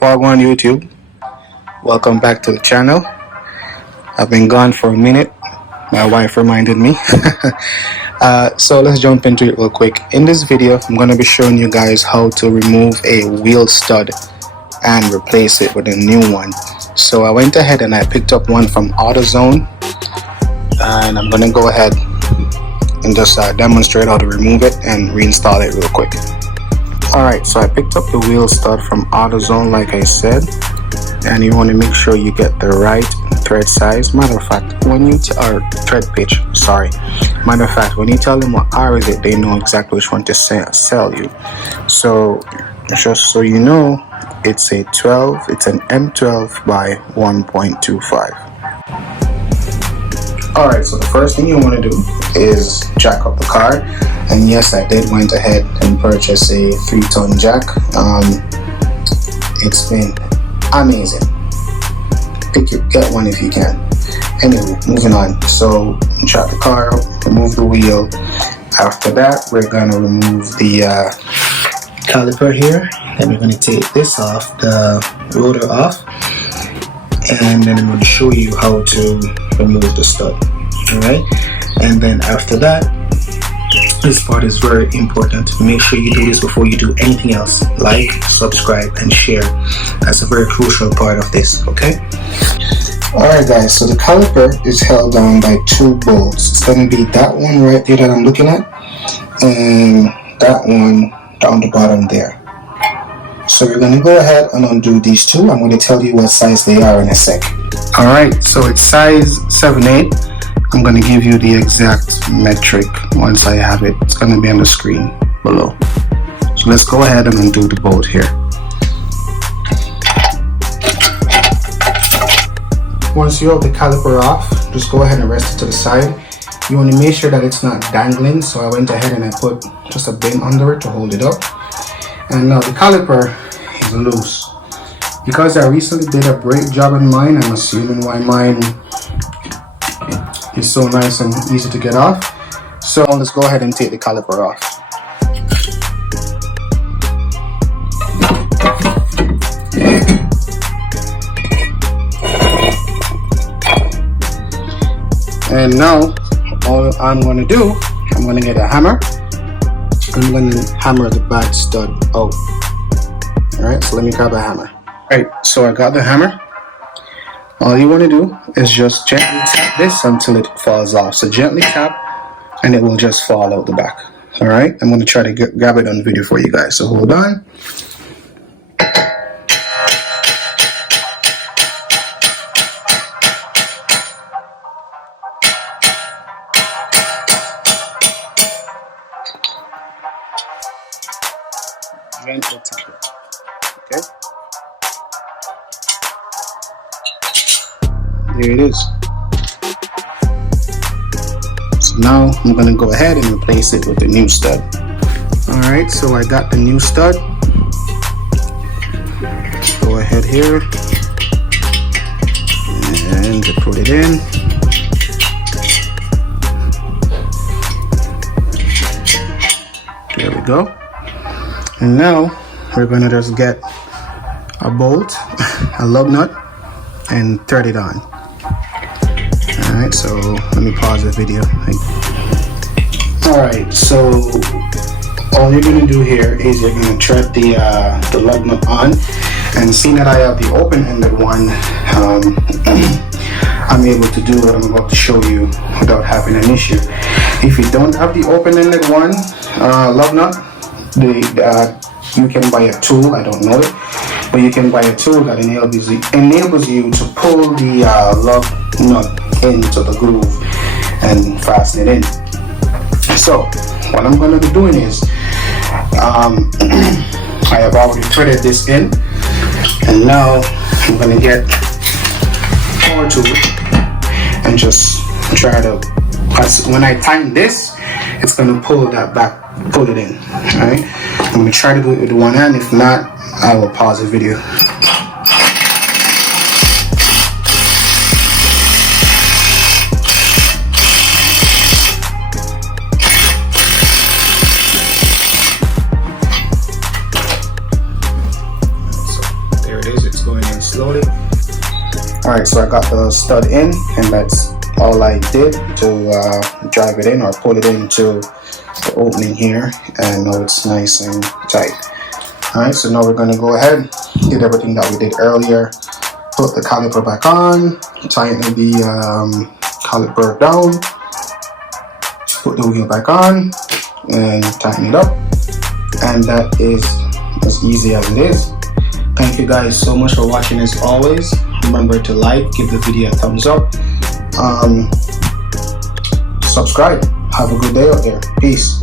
Wagwan YouTube, welcome back to the channel. I've been gone for a minute. My wife reminded me. So let's jump into it real quick. In this video, I'm going to be showing you guys how to remove a wheel stud and replace it with a new one. So I went ahead and I picked up one from AutoZone, and I'm going to go ahead and just demonstrate how to remove it and reinstall it real quick. Alright, so I picked up the wheel stud from AutoZone like I said, and you want to make sure you get the right thread size. Matter of fact, when you thread pitch, matter of fact, when you tell them what R is it, they know exactly which one to sell you. So just so you know, it's an M12 by 1.25. Alright, so the first thing you want to do is jack up the car, and yes, I did went ahead and purchase a 3-ton jack. It's been amazing. Get one if you can. Anyway, moving on. So jack the car up, remove the wheel. After that, we're gonna remove the caliper here. Then we're gonna take this off, the rotor off, and then I'm going to show you how to remove the stud. Alright, and then after that, this part is very important. Make sure you do this before you do anything else. Like, subscribe, and share. That's a very crucial part of this, okay? Alright guys, so the caliper is held down by 2 bolts. It's going to be that one right there that I'm looking at, and that one down the bottom there. So we're going to go ahead and undo these two. I'm going to tell you what size they are in a sec. Alright, so it's size 7/8. I'm going to give you the exact metric once I have it. It's going to be on the screen below. So let's go ahead and undo the bolt here. Once you have the caliper off, just go ahead and rest it to the side. You want to make sure that it's not dangling, so I went ahead and I put just a bin under it to hold it up. And now the caliper is loose. Because I recently did a brake job on mine, I'm assuming why mine is so nice and easy to get off. So let's go ahead and take the caliper off. And now all I'm going to do, I'm going to get a hammer. I'm going to hammer the back stud out. Alright, so let me grab a hammer. Alright, so I got the hammer. All you want to do is just gently tap this until it falls off. So gently tap and it will just fall out the back. Alright, I'm going to try to grab it on video for you guys. So hold on. Gently tap it. Okay. There it is. So now I'm going to go ahead and replace it with the new stud. Alright, so I got the new stud. Go ahead here and put it in. There we go. And now we're going to just get a bolt, a lug nut, and thread it on. Alright, so let me pause the video. Alright, so all you're going to do here is you're going to thread the lug nut on, and seeing that I have the open-ended one, I'm able to do what I'm about to show you without having an issue. If you don't have the open-ended one lug nut, you can buy a tool, I don't know it, but you can buy a tool that enables you to pull the lug nut into the groove and fasten it in. So what I'm going to be doing is I have already threaded this in, and now I'm going to get power tool and just try to, when I tighten this, it's going to pull that back, pull it in. Alright, I'm going to try to do it with one hand. If not, I will pause the video. So there it is. slowly. Alright, so I got the stud in, and that's all I did to drive it in or pull it into the opening here, and now it's nice and tight. Alright, so now we're going to go ahead, did everything that we did earlier, put the caliper back on, tighten the caliper down, put the wheel back on, and tighten it up, and that is as easy as it is. Thank you guys so much for watching. As always, remember to like, give the video a thumbs up, subscribe. Have a good day out there. Peace.